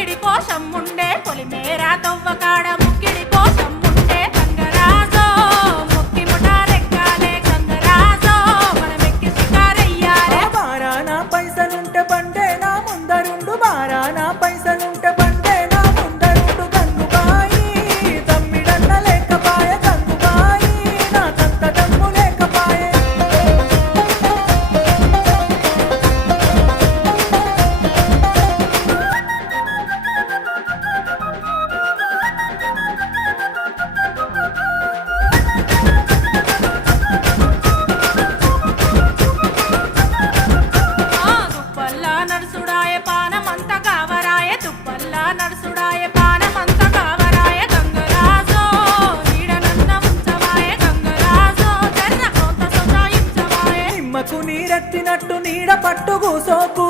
ముక్కిడి కోసం ఉండే పొలిమేరా తవ్వకాడ ముక్కిడి కోసం ఉండే గంగరాజో ముక్కి ముఠారెక్కాలే గంగరాజో మనమెక్కి షికారయ్యాలే బారానా పైసలుంటే బండే నా ముందరుండు బారానా పైసలుంటే బండే నా ముందరుండు గంగుబాయి తమ్మిడన్న లేకపాయ గంగుబాయి నాకంత దమ్ము లేకపాయే దుప్పల్లా నడుసుడాయ పానమంత కావరాయ దుప్పల్లా నడుసుడాయ పానమంత కావరాయ గంగరాజో నీడనన్న ఉంచవాయ గంగరాజో జర్ర కొంత సొంతాయించవాయ నిమ్మకు నీరెత్తినట్టు నీడ పట్టు కూసోకు